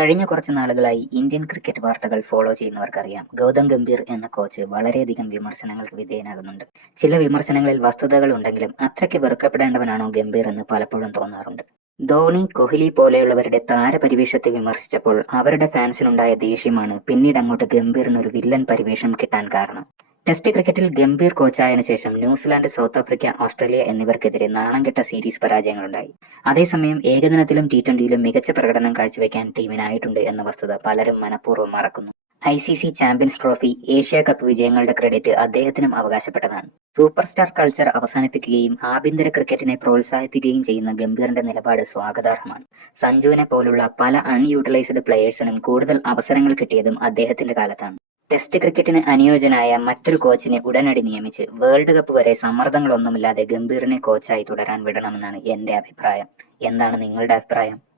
കഴിഞ്ഞ കുറച്ച് നാളുകളായി ഇന്ത്യൻ ക്രിക്കറ്റ് വാർത്തകൾ ഫോളോ ചെയ്യുന്നവർക്കറിയാം, ഗൗതം ഗംഭീർ എന്ന കോച്ച് വളരെയധികം വിമർശനങ്ങൾക്ക് വിധേയനാകുന്നുണ്ട്. ചില വിമർശനങ്ങളിൽ വസ്തുതകൾ ഉണ്ടെങ്കിലും അത്രയ്ക്ക് വെറുക്കപ്പെടേണ്ടവനാണോ ഗംഭീർ എന്ന് പലപ്പോഴും തോന്നാറുണ്ട്. ധോണി, കോഹ്ലി പോലെയുള്ളവരുടെ താരപരിവേഷത്തെ വിമർശിച്ചപ്പോൾ അവരുടെ ഫാൻസിനുണ്ടായ ദേഷ്യമാണ് പിന്നീട് അങ്ങോട്ട് ഗംഭീറിന് ഒരു വില്ലൻ പരിവേഷം കിട്ടാൻ കാരണം. ടെസ്റ്റ് ക്രിക്കറ്റിൽ ഗംഭീർ കോച്ചായതിനു ശേഷം ന്യൂസിലാൻഡ്, സൗത്ത് ആഫ്രിക്ക, ഓസ്ട്രേലിയ എന്നിവർക്കെതിരെ നാണംകെട്ട സീരീസ് പരാജയങ്ങളുണ്ടായി. അതേസമയം ഏകദിനത്തിലും T20യിലും മികച്ച പ്രകടനം കാഴ്ചവെക്കാൻ ടീമിനായിട്ടുണ്ട് എന്ന വസ്തുത പലരും മനഃപൂർവ്വം മറക്കുന്നു. ICC champions trophy, Asia cup വിജയങ്ങളുടെ ക്രെഡിറ്റ് അദ്ദേഹത്തിനും അവകാശപ്പെട്ടതാണ്. സൂപ്പർ സ്റ്റാർ കൾച്ചർ അവസാനിപ്പിക്കുകയും ആഭ്യന്തര ക്രിക്കറ്റിനെ പ്രോത്സാഹിപ്പിക്കുകയും ചെയ്യുന്ന ഗംഭീറിന്റെ നിലപാട് സ്വാഗതാർഹമാണ്. സഞ്ജുവിനെ പോലുള്ള പല അൺയൂട്ടിലൈസ്ഡ് പ്ലെയേഴ്സിനും കൂടുതൽ അവസരങ്ങൾ കിട്ടിയതും അദ്ദേഹത്തിന്റെ കാലത്താണ്. ടെസ്റ്റ് ക്രിക്കറ്റിന് അനുയോജ്യനായ മറ്റൊരു കോച്ചിനെ ഉടനടി നിയമിച്ച് വേൾഡ് കപ്പ് വരെ സമ്മർദ്ദങ്ങളൊന്നുമില്ലാതെ ഗംഭീറിനെ കോച്ചായി തുടരാൻ വിടണമെന്നാണ് എന്റെ അഭിപ്രായം. എന്താണ് നിങ്ങളുടെ അഭിപ്രായം?